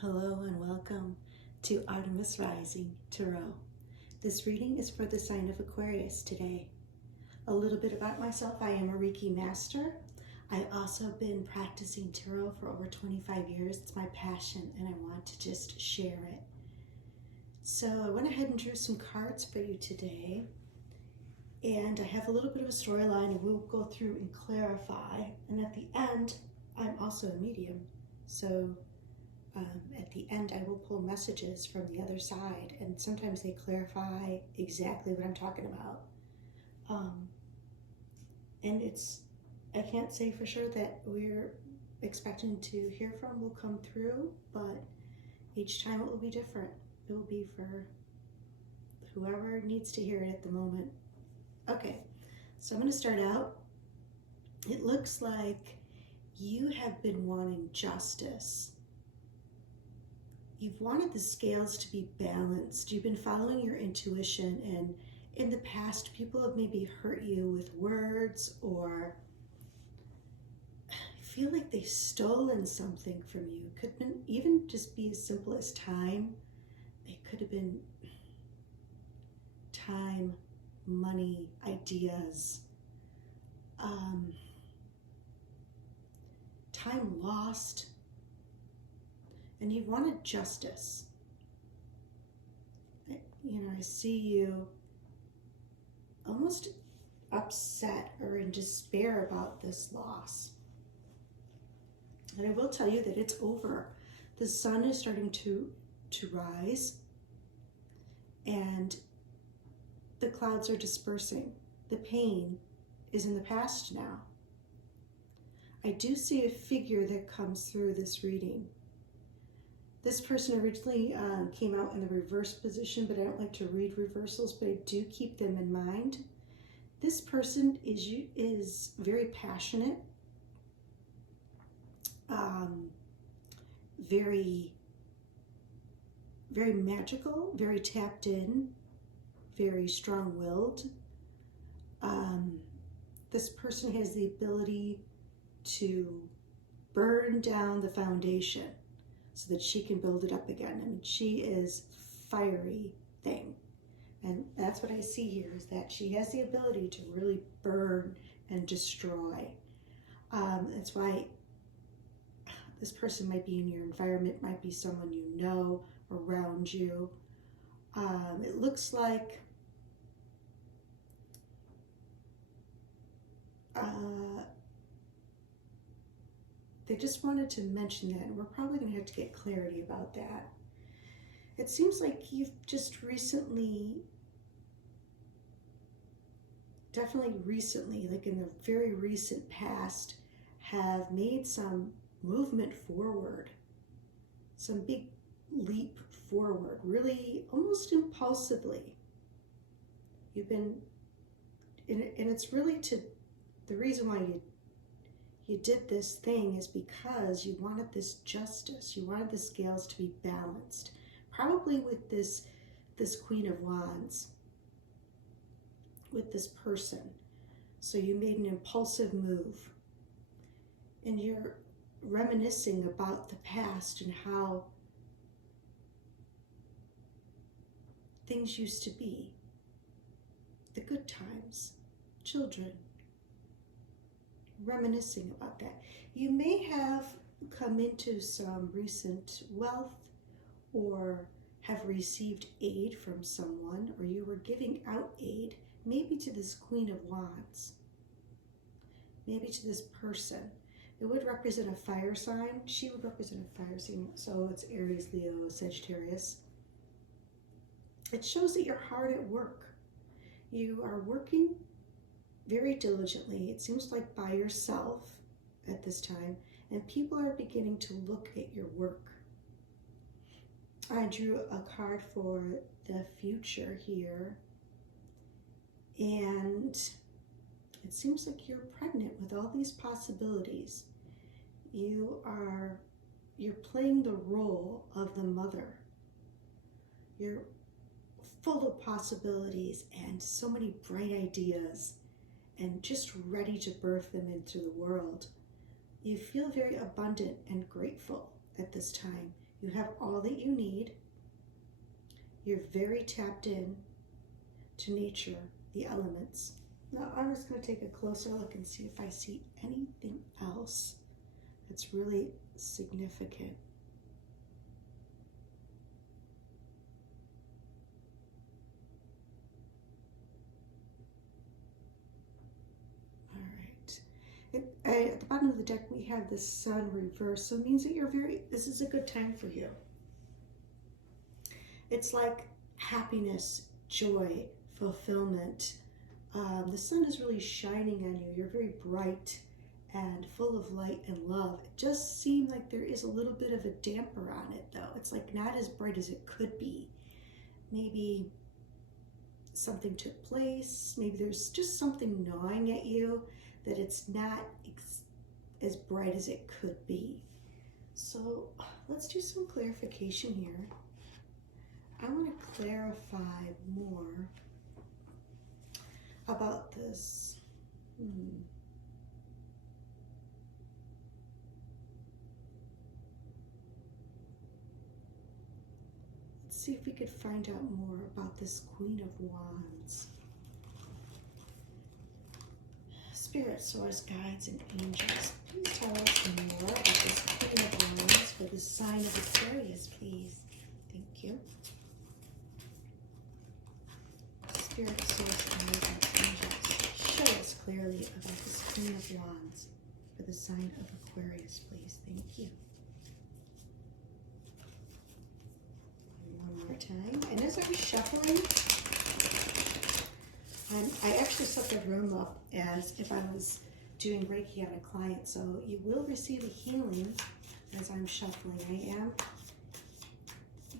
Hello and welcome to Artemis Rising Tarot. This reading is for the sign of Aquarius today. A little bit about myself. I am a Reiki master. I've also been practicing tarot for over 25 years. It's my passion and I want to just share it. So I went ahead and drew some cards for you today. And I have a little bit of a storyline and we'll go through and clarify. And at the end, I'm also a medium. So at the end, I will pull messages from the other side, and sometimes they clarify exactly what I'm talking about. And I can't say for sure that we're expecting to hear from will come through, but each time it will be different. It will be for whoever needs to hear it at the moment. Okay, so I'm going to start out. It looks like you have been wanting justice. You've wanted the scales to be balanced. You've been following your intuition, and in the past, people have maybe hurt you with words, or I feel like they've stolen something from you. It could even just be as simple as time. It could have been time, money, ideas, time lost. And you wanted justice. I see you almost upset or in despair about this loss. And I will tell you that it's over. The sun is starting to rise and the clouds are dispersing. The pain is in the past now. I do see a figure that comes through this reading. This person originally came out in the reverse position, but I don't like to read reversals, but I do keep them in mind. This person is very passionate, very, very magical, very tapped in, very strong-willed. This person has the ability to burn down the foundation so that she can build it up again. I mean, she is fiery thing. And that's what I see here, is that she has the ability to really burn and destroy. That's why this person might be in your environment, might be someone you know around you. It looks like they just wanted to mention that, and we're probably going to have to get clarity about that. It seems like you've just recently, definitely recently, like in the very recent past, have made some movement forward, some big leap forward, really almost impulsively. You've been, and it's really the reason why you did this thing is because you wanted this justice. You wanted the scales to be balanced. Probably with this Queen of Wands, with this person. So you made an impulsive move. And you're reminiscing about the past and how things used to be. The good times, children. Reminiscing about that. You may have come into some recent wealth or have received aid from someone, or you were giving out aid, maybe to this Queen of Wands, maybe to this person. It would represent a fire sign. She would represent a fire sign, so it's Aries, Leo, Sagittarius. It shows that you're hard at work. You are working very diligently. It seems like by yourself at this time, and people are beginning to look at your work. I drew a card for the future here, and it seems like you're pregnant with all these possibilities. You're playing the role of the mother. You're full of possibilities and so many bright ideas, and just ready to birth them into the world. You feel very abundant and grateful at this time. You have all that you need. You're very tapped in to nature, the elements. Now I'm just going to take a closer look and see if I see anything else that's really significant. All right. At the bottom of the deck, we have the sun reversed, so it means that this is a good time for you. It's like happiness, joy, fulfillment. The sun is really shining on you. You're very bright and full of light and love. It just seems like there is a little bit of a damper on it, though. It's like not as bright as it could be. Maybe something took place. Maybe there's just something gnawing at you that it's not as bright as it could be. So let's do some clarification here. I want to clarify more about this. Let's see if we could find out more about this Queen of Wands. Spirit, source, guides, and angels, please tell us more about this Queen of Wands for the sign of Aquarius, please. Thank you. Spirit, source, and angels, show us clearly about this Queen of Wands for the sign of Aquarius, please. Thank you. One more time. And as I was shuffling, I actually set the room up as if I was doing Reiki on a client, so you will receive a healing as I'm shuffling. I am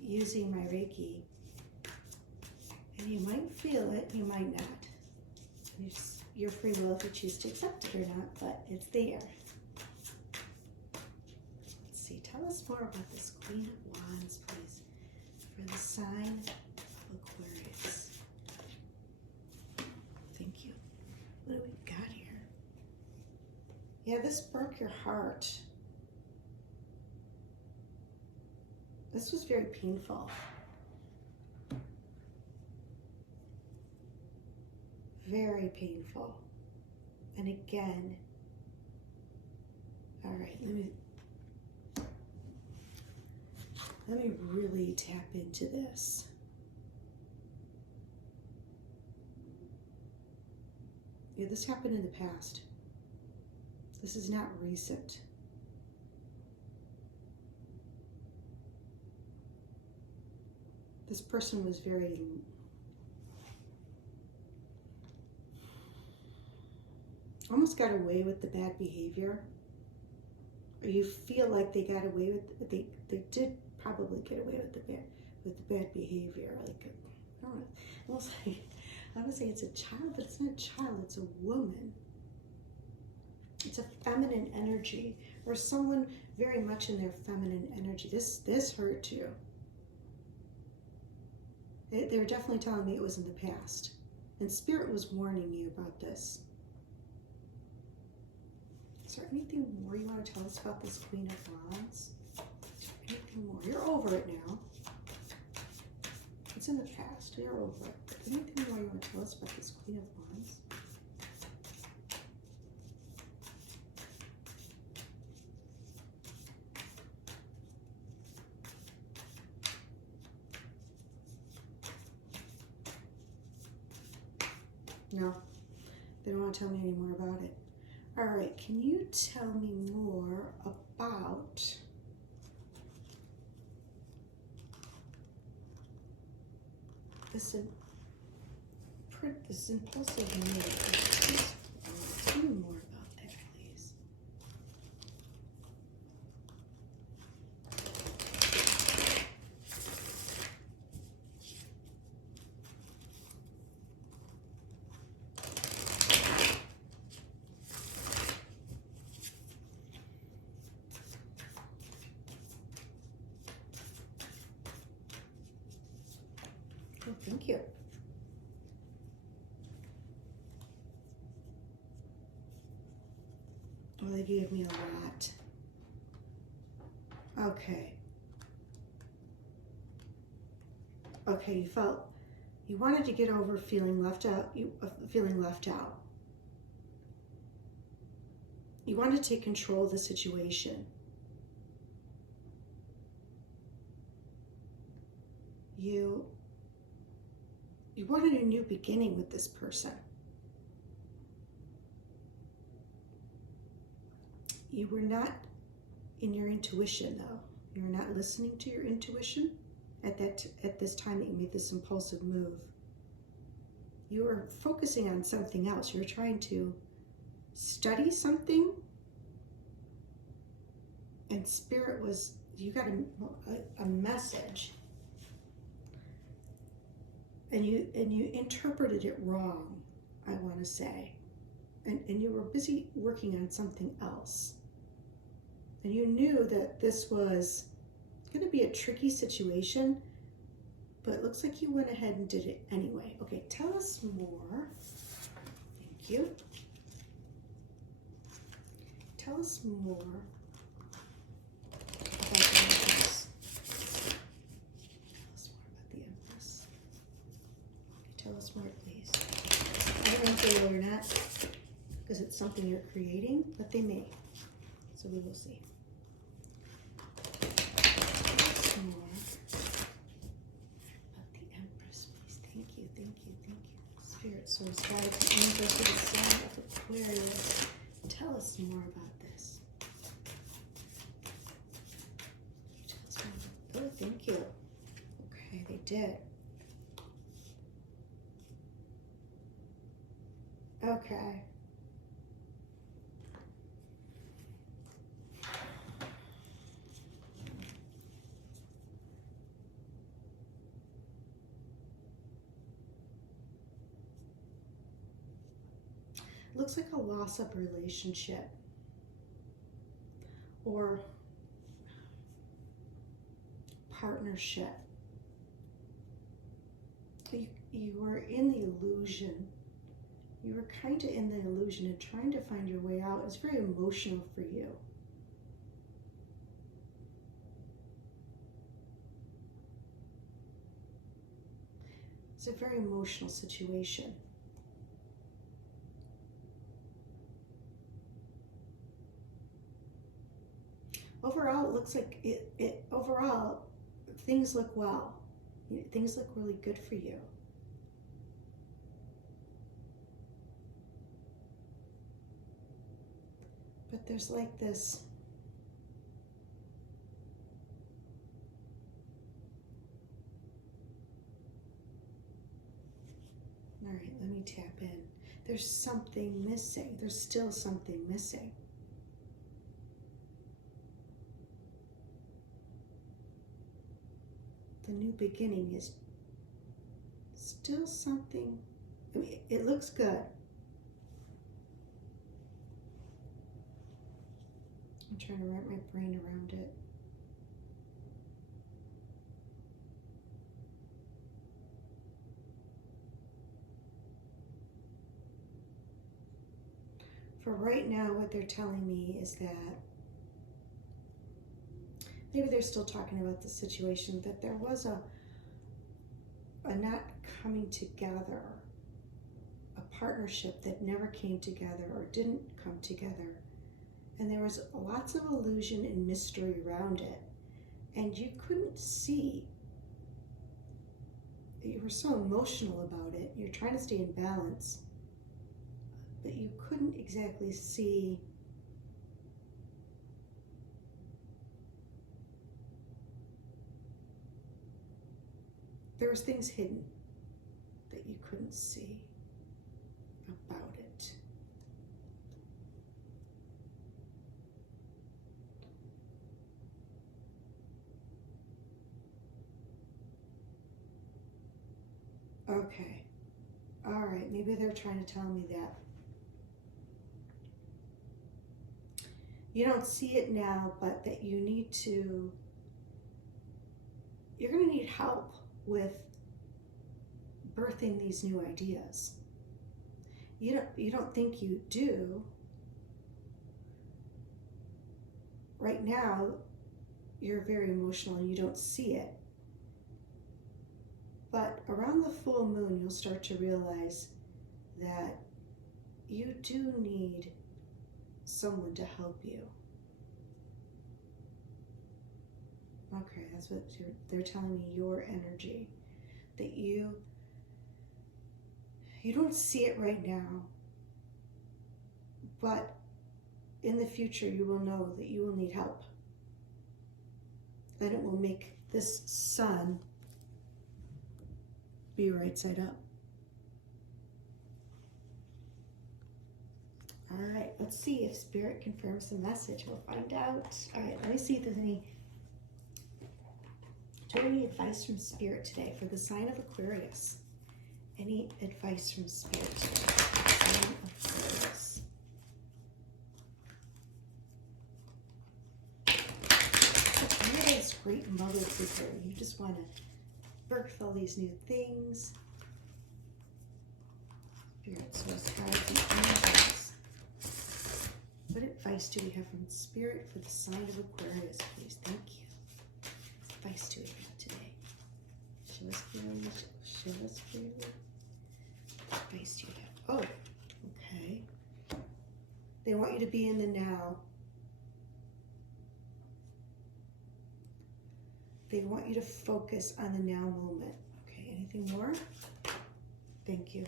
using my Reiki, and you might feel it, you might not. It's your free will if you choose to accept it or not, but it's there. Let's see, tell us more about this Queen of Wands, please, for the sign of Aquarius. Thank you. What do we got here? Yeah, this broke your heart. This was very painful. Very painful. And again, all right, let me really tap into this. Yeah, this happened in the past. This is not recent. This person was very almost got away with the bad behavior, or you feel like they got away with they did probably get away with the bad behavior. Like, I don't know, almost like I would say it's a child, but it's not a child, it's a woman. It's a feminine energy, or someone very much in their feminine energy. This hurt you. They were definitely telling me it was in the past, and Spirit was warning you about this. Is there anything more you want to tell us about this Queen of Wands? Is there anything more? You're over it now. It's in the past. You're over it. But anything more you want to tell us about this Queen of Wands? No, they don't want to tell me any more about it. All right, can you tell me more about this impulsive mood? Tell me more about that, please. Oh, thank you. Well, they gave me a lot. Okay. Okay, you wanted to get over feeling left out, feeling left out. You want to take control of the situation. You wanted a new beginning with this person. You were not in your intuition, though. You were not listening to your intuition at this time that you made this impulsive move. You were focusing on something else. You were trying to study something, and Spirit was, you got a message, and you interpreted it wrong, I want to say, and you were busy working on something else, and you knew that this was going to be a tricky situation, but it looks like you went ahead and did it anyway. Okay, tell us more. Thank you. Tell us more about the Empress. Tell us more about the Empress. Tell us more, please. I don't know if they will or not, because it's something you're creating, but they may. So we will see. More about the Empress, please. Thank you, thank you, thank you. Spirit, source, gratitude, universe, the sign of Aquarius. Tell us more about this. Tell us more. Oh, thank you. Okay, they did. Okay. Looks like a loss of relationship, or partnership. You were in the illusion. You were kind of in the illusion and trying to find your way out. It's very emotional for you. It's a very emotional situation. Overall, it looks like overall, things look well. Things look really good for you. But there's like this all right, let me tap in. There's something missing. There's still something missing. The new beginning is still something. I mean, it looks good. I'm trying to wrap my brain around it. For right now, what they're telling me is that maybe they're still talking about the situation, that there was a not coming together, a partnership that never came together or didn't come together. And there was lots of illusion and mystery around it. And you couldn't see. You were so emotional about it. You're trying to stay in balance. But you couldn't exactly see there was things hidden that you couldn't see about it. Okay. All right. Maybe they're trying to tell me that. You don't see it now, but that you need to, you're going to need help with birthing these new ideas. You don't think you do. Right now, you're very emotional and you don't see it. But around the full moon, you'll start to realize that you do need someone to help you. Okay, that's what they're telling me, your energy. That you don't see it right now, but in the future you will know that you will need help. That it will make this sun be right side up. All right, let's see if Spirit confirms the message. We'll find out. All right, let me see if there's any advice from Spirit today for the sign of Aquarius. Any advice from Spirit today for the sign of Aquarius? You're this great mother figure. You just want to birth all these new things. Spirit, source, guides, and angels. What advice do we have from Spirit for the sign of Aquarius, please? Thank you. What advice do we have today? Show us clearly. Show us clearly. What advice do you have? Oh, okay. They want you to be in the now. They want you to focus on the now moment. Okay, anything more? Thank you.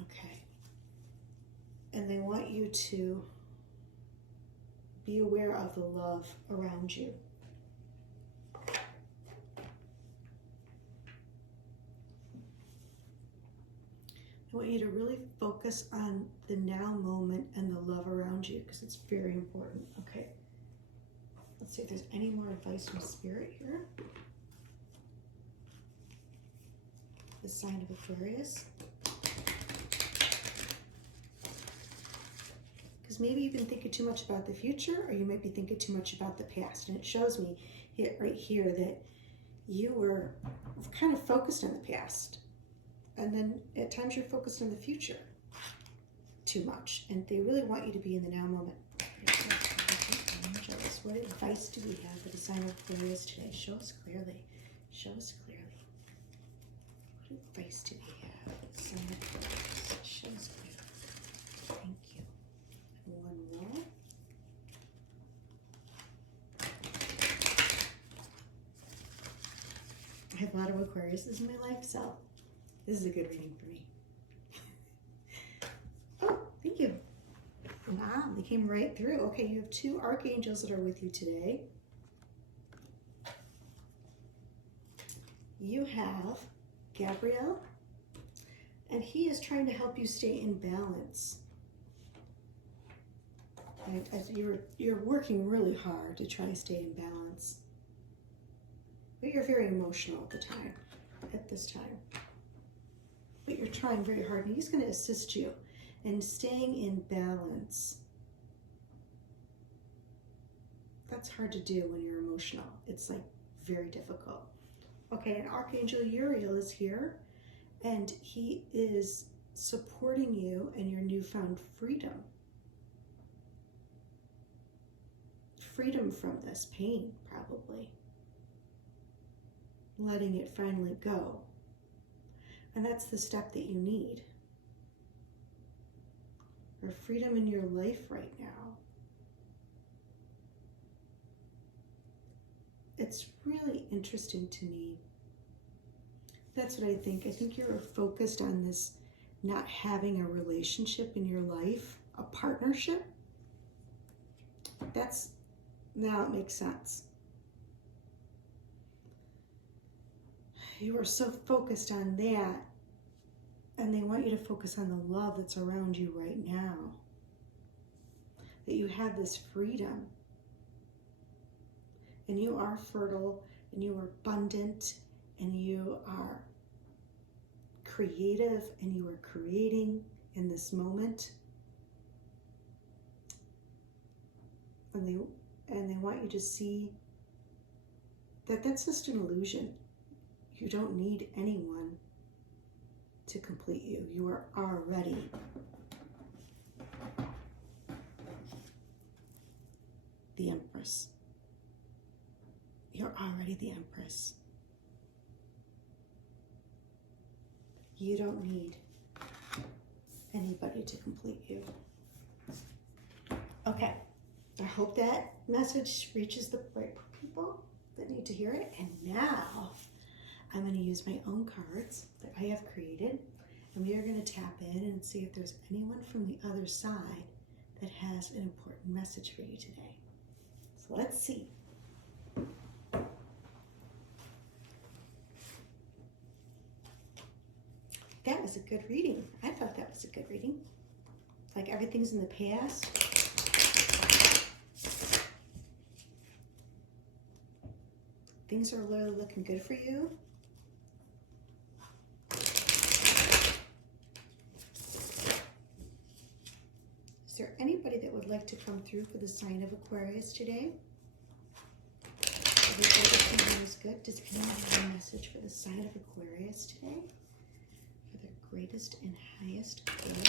Okay. And they want you to be aware of the love around you. I want you to really focus on the now moment and the love around you because it's very important. Okay. Let's see if there's any more advice from Spirit here. The sign of Aquarius. Because maybe you've been thinking too much about the future, or you might be thinking too much about the past. And it shows me right here that you were kind of focused on the past. And then at times you're focused on the future too much. And they really want you to be in the now moment. Angels, what advice do we have for the sign of Aquarius today? Show us clearly. Show us clearly. What advice do we have for the sign of Aquarius? Show us clearly. Thank you. And one more. I have a lot of Aquariuses in my life, so this is a good reading for me. Oh, thank you. Wow, they came right through. Okay, you have two archangels that are with you today. You have Gabriel, and he is trying to help you stay in balance. And as you're working really hard to try to stay in balance. But you're very emotional at this time. But you're trying very hard, and he's going to assist you in staying in balance. That's hard to do when you're emotional. It's like very difficult. Okay, and Archangel Uriel is here, and he is supporting you in your newfound freedom. Freedom from this pain, probably. Letting it finally go. And that's the step that you need. Or freedom in your life right now. It's really interesting to me. That's what I think. I think you're focused on this not having a relationship in your life, a partnership. Now it makes sense. You are so focused on that, and they want you to focus on the love that's around you right now. That you have this freedom, and you are fertile, and you are abundant, and you are creative, and you are creating in this moment. And they want you to see that that's just an illusion. You don't need anyone to complete you. You are already the Empress. You're already the Empress. You don't need anybody to complete you. Okay, I hope that message reaches the right people that need to hear it. And now I'm going to use my own cards that I have created, and we are going to tap in and see if there's anyone from the other side that has an important message for you today. So let's see. That was a good reading. I thought that was a good reading. Like everything's in the past. Things are really looking good for you. Is there anybody that would like to come through for the sign of Aquarius today? Everything is good. Does anyone have a message for the sign of Aquarius today? For their greatest and highest good?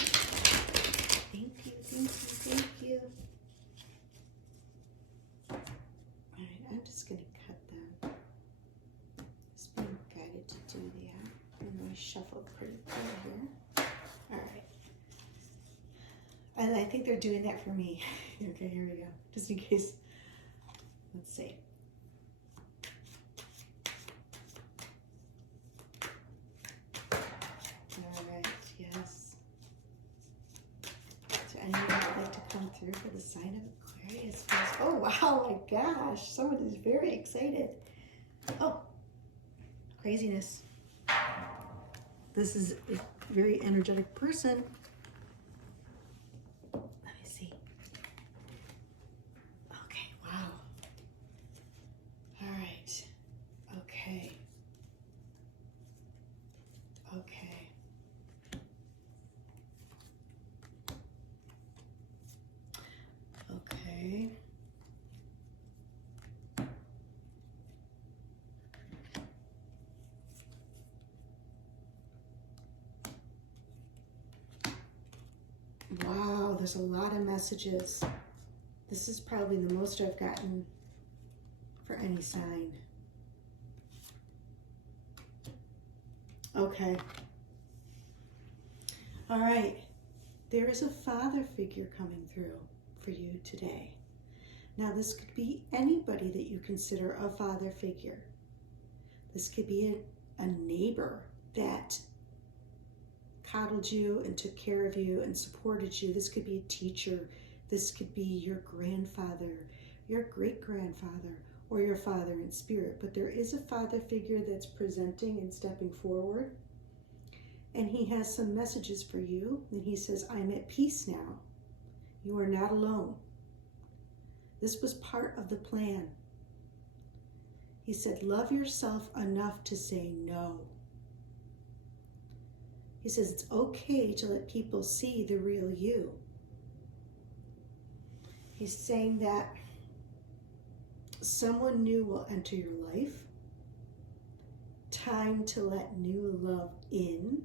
Thank you, thank you, thank you. All right, I'm just going to cut them. Just being guided to do that. I'm going to shuffle pretty good here. All right. And I think they're doing that for me. Okay, here we go. Just in case. Let's see. All right, yes. Is there anyone that would like to come through for the sign of Aquarius? Oh, wow, my gosh. Someone is very excited. Oh, craziness. This is a very energetic person. Let me see. Okay, wow. All right. Okay. Okay. Okay. Wow, there's a lot of messages. This is probably the most I've gotten for any sign. Okay. All right. There is a father figure coming through for you today. Now, this could be anybody that you consider a father figure. This could be a neighbor that coddled you and took care of you and supported you. This could be a teacher. This could be your grandfather, your great-grandfather, or your father in spirit. But there is a father figure that's presenting and stepping forward. And he has some messages for you. And he says, I'm at peace now. You are not alone. This was part of the plan. He said, love yourself enough to say no. He says it's okay to let people see the real you. He's saying that someone new will enter your life. Time to let new love in.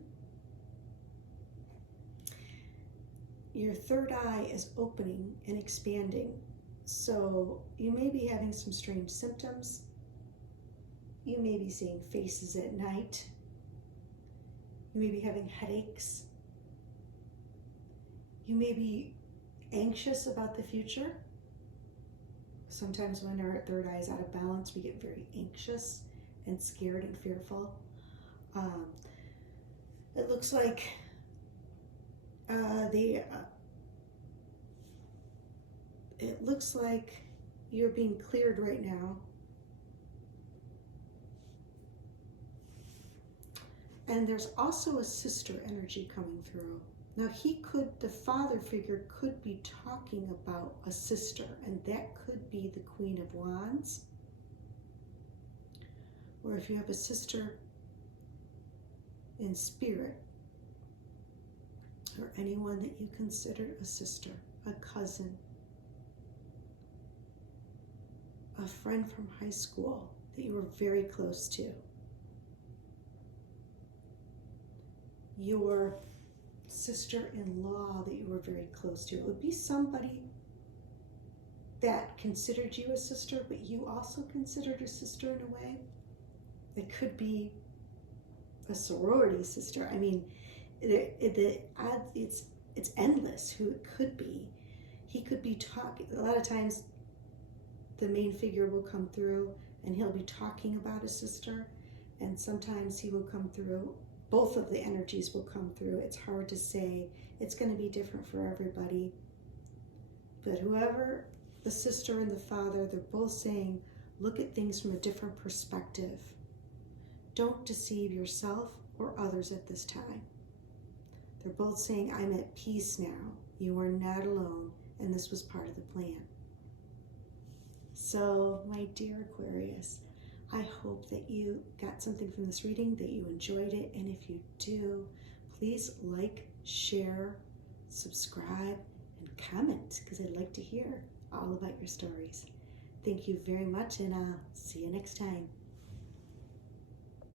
Your third eye is opening and expanding. So you may be having some strange symptoms. You may be seeing faces at night. You may be having headaches. You may be anxious about the future. Sometimes when our third eye is out of balance, we get very anxious and scared and fearful. It looks like it looks like you're being cleared right now. And there's also a sister energy coming through. Now the father figure could be talking about a sister, and that could be the Queen of Wands. Or if you have a sister in spirit, or anyone that you consider a sister, a cousin, a friend from high school that you were very close to. Your sister-in-law that you were very close to. It would be somebody that considered you a sister, but you also considered a sister in a way. It could be a sorority sister. I mean, it's endless who it could be. He could be talking. A lot of times, the main figure will come through, and he'll be talking about a sister, and sometimes he will come through. Both of the energies will come through. It's hard to say. It's going to be different for everybody. But whoever, the sister and the father, they're both saying, look at things from a different perspective. Don't deceive yourself or others at this time. They're both saying, I'm at peace now. You are not alone, and this was part of the plan. So, my dear Aquarius, I hope that you got something from this reading, that you enjoyed it, and if you do, please like, share, subscribe, and comment, because I'd like to hear all about your stories. Thank you very much, and I'll see you next time.